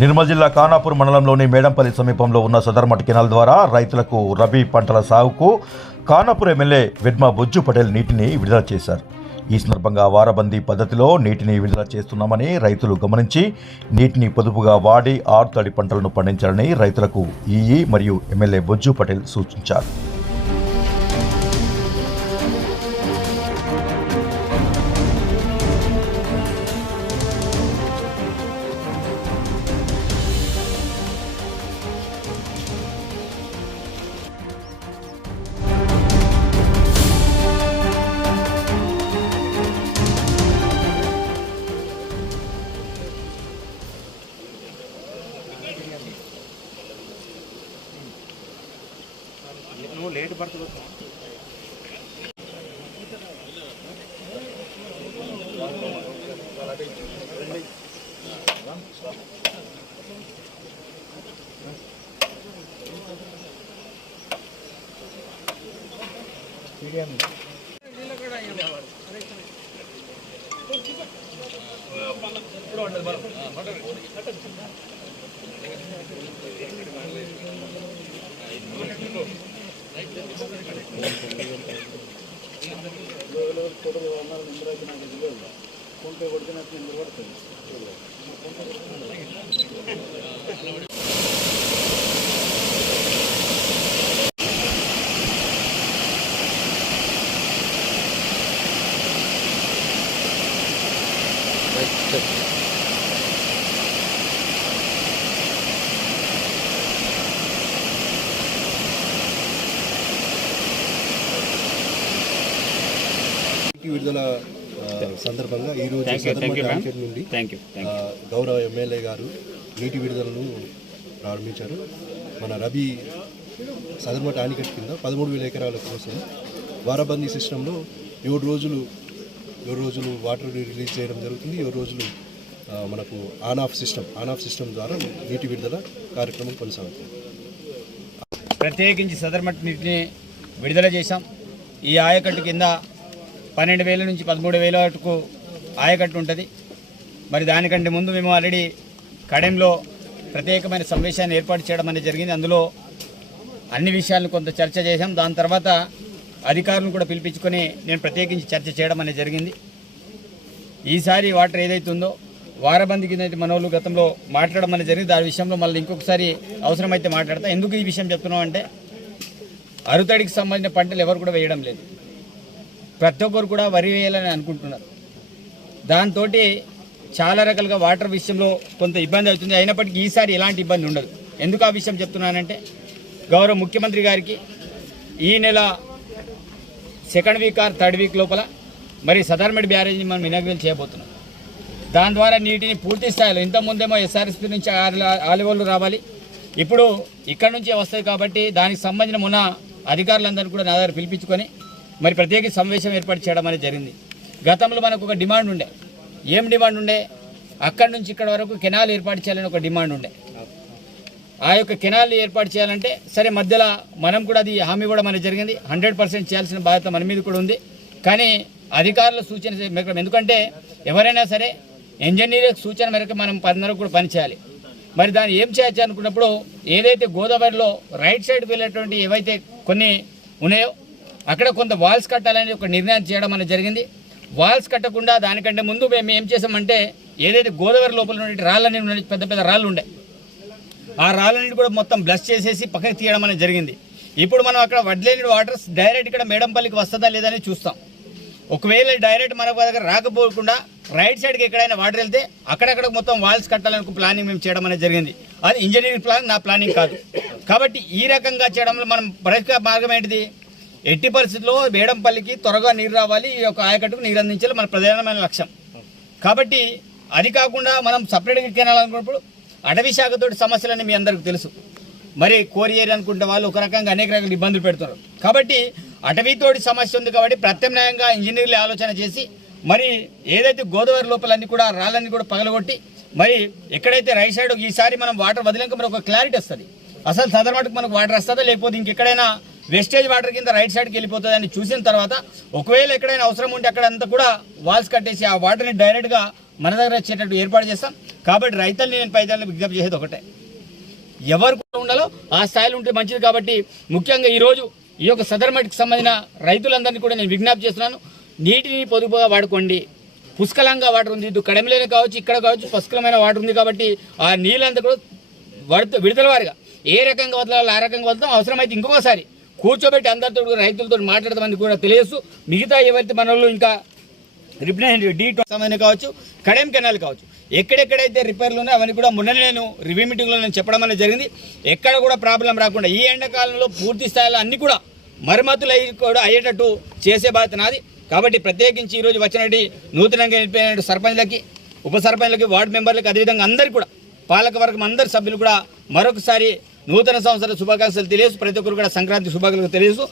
నిర్మల్ జిల్లా ఖానాపూర్ మండలంలోని మేడంపల్లి సమీపంలో ఉన్న సదర్మట్ కెనాల్ ద్వారా రైతులకు రబీ పంటల సాగుకు ఖానాపూర్ ఎమ్మెల్యే వెడ్మా బుజ్జు పటేల్ నీటిని విడుదల చేశారు. ఈ సందర్భంగా వారబందీ పద్ధతిలో నీటిని విడుదల చేస్తున్నామని రైతులు గమనించి నీటిని పొదుపుగా వాడి ఆరు తడి పంటలను పండించాలని రైతులకు ఈఈ మరియు ఎమ్మెల్యే బొజ్జు పటేల్ సూచించారు. ಎರಡು ಬರ್ತದೆ ఇప్పుడు నువ్వు లేట్ పడుతుంది నీటి విడుదల ఆ, సందర్భంగా ఈరోజు సదర్మట్ మార్కెట్ నుండి థ్యాంక్ యూ ఆ, గౌరవ ఎమ్మెల్యే గారు నీటి విడుదలను ప్రారంభించారు. మన రబీ సదర్మట్ ఆనికట్ కింద పదమూడు వేల ఎకరాల కోసం వారబందీ సిస్టంలో ఏడు రోజులు ఏడు రోజులు వాటర్ రిలీజ్ చేయడం జరుగుతుంది. ఏడు రోజులు మనకు on off system on off system ద్వారా నీటి విడుదల కార్యక్రమం కొనసాగుతుంది. ప్రత్యేకించి సదర్మట్ నీటిని విడుదల చేశాం. ఈ ఆయకట్టు కింద పన్నెండు వేల నుంచి పదమూడు వేల వరకు ఆయకట్టు ఉంటుంది. మరి దానికంటే ముందు మేము ఆల్రెడీ కడెంలో ప్రత్యేకమైన సమావేశాన్ని ఏర్పాటు చేయడం అనేది జరిగింది. అందులో అన్ని విషయాలను కొంత చర్చ చేశాం. దాని తర్వాత అధికారులను కూడా పిలిపించుకొని నేను ప్రత్యేకించి చర్చ చేయడం అనేది జరిగింది. ఈసారి వాటర్ ఏదైతే ఉందో వారబంది కింద అయితే మనోళ్ళు గతంలో మాట్లాడడం అనేది జరిగింది. దాని విషయంలో మళ్ళీ ఇంకొకసారి అవసరమైతే మాట్లాడతా. ఎందుకు ఈ విషయం చెప్తున్నాం అంటే అరుతడికి సంబంధించిన పంటలు ఎవరు కూడా వేయడం లేదు. ప్రతి ఒక్కరు కూడా వరి వేయాలని అనుకుంటున్నారు. దాంతో చాలా రకాలుగా వాటర్ విషయంలో కొంత ఇబ్బంది అవుతుంది. అయినప్పటికీ ఈసారి ఎలాంటి ఇబ్బంది ఉండదు. ఎందుకు ఆ విషయం చెప్తున్నానంటే గౌరవ ముఖ్యమంత్రి గారికి ఈ నెల second week or third week లోపల మరి సదర్మెడ్ బ్యారేజ్ని మనం ఇనాగ్రేట్ చేయబోతున్నాం. దాని ద్వారా నీటిని పూర్తి స్థాయిలో ఇంతకుముందేమో ఎస్ఆర్ఎస్పీ నుంచి ఆలివోళ్ళు రావాలి. ఇప్పుడు ఇక్కడ నుంచే వస్తాయి కాబట్టి దానికి సంబంధించిన మొన్న అధికారులందరినీ కూడా నా దగ్గర పిలిపించుకొని మరి ప్రత్యేక సమావేశం ఏర్పాటు చేయడం అనేది జరిగింది. గతంలో మనకు ఒక డిమాండ్ ఉండే. ఏం డిమాండ్ ఉండే? అక్కడి నుంచి ఇక్కడ వరకు కెనాల్ ఏర్పాటు చేయాలని ఒక డిమాండ్ ఉండే. ఆ యొక్క కెనాల్ ఏర్పాటు చేయాలంటే సరే మధ్యలో మనం కూడా అది హామీ ఇవ్వడం అనేది జరిగింది. హండ్రెడ్ పర్సెంట్ చేయాల్సిన బాధ్యత మన మీద కూడా ఉంది. కానీ అధికారుల సూచన మేరకు ఎందుకంటే ఎవరైనా సరే ఇంజనీర్ సూచన మేరకు మనం పదిన్నరకు కూడా పనిచేయాలి మరి దాన్ని ఏం చేయొచ్చు అనుకున్నప్పుడు ఏదైతే గోదావరిలో రైట్ సైడ్ వెళ్ళేటువంటి ఏవైతే కొన్ని ఉన్నాయో అక్కడ కొంత వాల్స్ కట్టాలని ఒక నిర్ణయం చేయడం అనేది జరిగింది. వాల్స్ కట్టకుండా దానికంటే ముందు మేము ఏం చేసామంటే ఏదైతే గోదావరి లోపల నుండి రాళ్ళని ఉన్నాయి, పెద్ద పెద్ద రాళ్ళు ఉండే ఆ రాళ్ళని కూడా మొత్తం బ్లష్ చేసేసి పక్కకి తీయడం అనేది జరిగింది. ఇప్పుడు మనం అక్కడ వడ్లేని వాటర్స్ డైరెక్ట్ ఇక్కడ మేడంపల్లికి వస్తుందా లేదా అని చూస్తాం. ఒకవేళ డైరెక్ట్ మన దగ్గర రాకపోకుండా రైట్ సైడ్కి ఎక్కడైనా వాటర్ వెళ్తే అక్కడక్కడ మొత్తం వాల్స్ కట్టాలని ప్లానింగ్ మేము చేయడం అనేది జరిగింది. అది ఇంజనీరింగ్ ప్లాన్ నా ప్లానింగ్ కాదు. కాబట్టి ఈ రకంగా చేయడంలో మనం పరిష్కార మార్గం ఏంటిది? ఎట్టి పరిస్థితుల్లో వేడంపల్లికి త్వరగా నీరు రావాలి. ఈ యొక్క ఆయకట్టుకు నీరు అందించాలి. మన ప్రధానమైన లక్ష్యం. కాబట్టి అది కాకుండా మనం సపరేట్గా కెనాలనుకున్నప్పుడు అటవీ శాఖతోటి సమస్యలని మీ అందరికీ తెలుసు. మరి కోరియర్ అనుకుంటే వాళ్ళు ఒక రకంగా అనేక రకాల ఇబ్బందులు పెడుతున్నారు కాబట్టి అటవీతోటి సమస్య ఉంది కాబట్టి ప్రత్యామ్నాయంగా ఇంజనీర్లు ఆలోచన చేసి మరి ఏదైతే గోదావరి లోపలన్నీ కూడా రాళ్ళన్నీ కూడా పగలగొట్టి మరి ఎక్కడైతే రైట్ సైడ్ ఈసారి మనం వాటర్ వదిలేక మరి ఒక క్లారిటీ వస్తుంది. అసలు సదర్ మటుకు మనకు వాటర్ వస్తుందా? లేకపోతే ఇంకెక్కడైనా వేస్టేజ్ వాటర్ కింద రైట్ సైడ్కి వెళ్ళిపోతుంది అని చూసిన తర్వాత ఒకవేళ ఎక్కడైనా అవసరం ఉంటే అక్కడ అంతా కూడా వాల్స్ కట్టేసి ఆ వాటర్ని డైరెక్ట్గా మన దగ్గర వచ్చేటట్టు ఏర్పాటు చేస్తాం. కాబట్టి రైతుల్ని నేను పైదాన్ని విజ్ఞప్తి చేసేది ఒకటే. ఎవరు కూడా ఉండాలో ఆ స్థాయిలో ఉంటే మంచిది కాబట్టి ముఖ్యంగా ఈరోజు ఈ యొక్క సదర్మటికి సంబంధించిన రైతులందరినీ కూడా నేను విజ్ఞప్తి చేస్తున్నాను. నీటిని పొదుపుగా వాడుకోండి. పుష్కలంగా వాటర్ ఉంది. ఇటు కడమలేని కావచ్చు ఇక్కడ కావచ్చు పుష్కలమైన వాటర్ ఉంది కాబట్టి ఆ నీళ్ళంతా కూడా వడత విడతల వారిగా ఏ రకంగా వదలాలో ఆ రకంగా వదలం అవసరమైతే ఇంకొకసారి కూర్చోబెట్టి అందరితో కూడా రైతులతో మాట్లాడదామని కూడా తెలియదు మిగతా ఎవరైతే మన ఇంకా రిప్లైన్ డీ సంబంధించి కావచ్చు కడెం కెనాల్ కావచ్చు ఎక్కడెక్కడైతే రిపేర్లు ఉన్నాయో అవన్నీ కూడా మొన్న నేను రివ్యూ మీటింగ్లో నేను చెప్పడం అనేది జరిగింది. ఎక్కడ కూడా ప్రాబ్లం రాకుండా ఈ ఎండాకాలంలో పూర్తి స్థాయిలో అన్నీ కూడా మరమ్మతులు అయ్యి కూడా అయ్యేటట్టు చేసే బాధ్యత నాది. కాబట్టి ప్రత్యేకించి ఈరోజు వచ్చినటువంటి నూతనంగా వెళ్ళిపోయిన సర్పంచ్లకి ఉప సర్పంచ్లకి వార్డు మెంబర్లకి అదేవిధంగా అందరికీ కూడా పాలక వర్గం అందరి సభ్యులు కూడా మరొకసారి నూతన సంవత్సర శుభాకాంక్షలు తెలియదు ప్రతి ఒక్కరు కూడా సంక్రాంతి శుభాకాంక్షలు తెలియదు